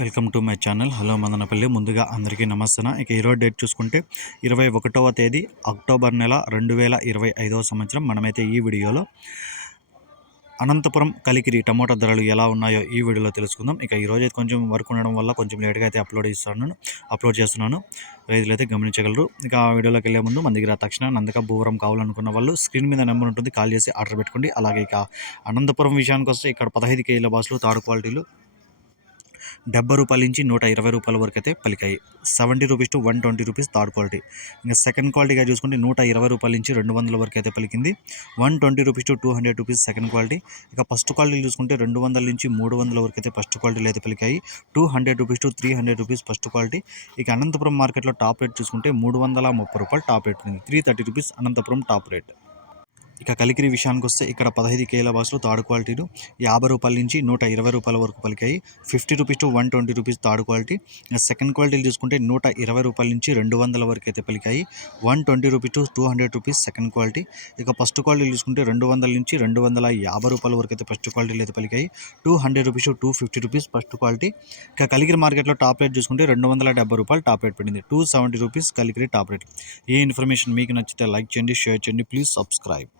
Welcome to my channel. Hello Madanapalle. ముందుగా అందరికీ నమస్తే ఇక ఈరోజు డేట్ చూసుకుంటే ఇరవై ఒకటవ తేదీ అక్టోబర్ నెల రెండు వేల ఇరవై ఐదవ సంవత్సరం. మనమైతే ఈ వీడియోలో అనంతపురం కలికిరి టమోటా ధరలు ఎలా ఉన్నాయో ఈ వీడియోలో తెలుసుకుందాం. ఇక ఈరోజు కొంచెం వర్క్ ఉండడం వల్ల కొంచెం లేట్గా అయితే అప్లోడ్ ఇస్తున్నాను అప్లోడ్ చేస్తున్నాను. రైతులు అయితే గమనించగలరు. ఇక ఆ వీడియోలోకి వెళ్ళే ముందు మన దగ్గర తక్షణ నందక భూవరం కావాలనుకున్న వాళ్ళు స్క్రీన్ మీద నెంబర్ ఉంటుంది. కాల్ చేసి ఆర్డర్ పెట్టుకోండి. అలాగే ఇక అనంతపురం విషయానికి వస్తే ఇక్కడ పదహైదు కేజీల బాసులు తాడు క్వాలిటీలు డెబ్బై రూపాయల నుంచి నూట ఇరవై రూపాయల వరకు అయితే పలికాయి. Seventy rupees to one twenty rupees third quality. ఇంకా సెకండ్ క్వాలిటీగా చూసుకుంటే నూట ఇరవై రూపాయల నుంచి రెండు వందల వరకు అయితే పలికింది. One twenty rupees to two hundred rupees second quality. ఇక ఫస్ట్ క్వాలిటీ చూసుకుంటే రెండు వందల నుంచి మూడు వందల వరకు అయితే ఫస్ట్ క్వాలిటీలు అయితే పలికాయి. Two hundred rupees to three hundred rupees first quality. ఇక అనంతపురం మార్కెట్లో టాప్ రేట్ చూసుకుంటే మూడు వందల ముప్పై రూపాయలు టాప్ రేట్ ఉంది. Three thirty rupees Anantapur top rate. ఇక కలికిరి విషయానికి వస్తే ఇక్కడ పదహైదు కేల బస్సులు థర్డ్ క్వాలిటీలు. యాభై రూపాయల నుంచి నూట ఇరవై రూపాయల వరకు పలికాయి. Fifty rupees to one twenty rupees third quality. Second క్వాలిటీలు చూసుకుంటే నూట ఇరవై రూపాయల నుంచి రెండు వందల వరకు అయితే పలికాయి. One twenty rupees to two hundred rupees second quality. ఇక ఫస్ట్ క్వాలిటీ చూసుకుంటే రెండు వందల నుంచి రెండు వందల యాభై రూపాయల వరకు అయితే ఫస్ట్ క్వాలిటీలు అయితే పలికాయి. Two hundred rupees to fifty rupees first quality. ఇక కలికిరి మార్కెట్లో టాప్ రేట్ చూసుకుంటే రెండు వందల డెబ్బై రూపాయలు టాప్ రేట్ పడింది two seventy rupees Kalikiri top rate. ఈ ఇన్ఫర్మేషన్ మీకు నచ్చితే లైక్ చేయండి షేర్ చేయండి ప్లీజ్ సబ్స్క్రైబ్.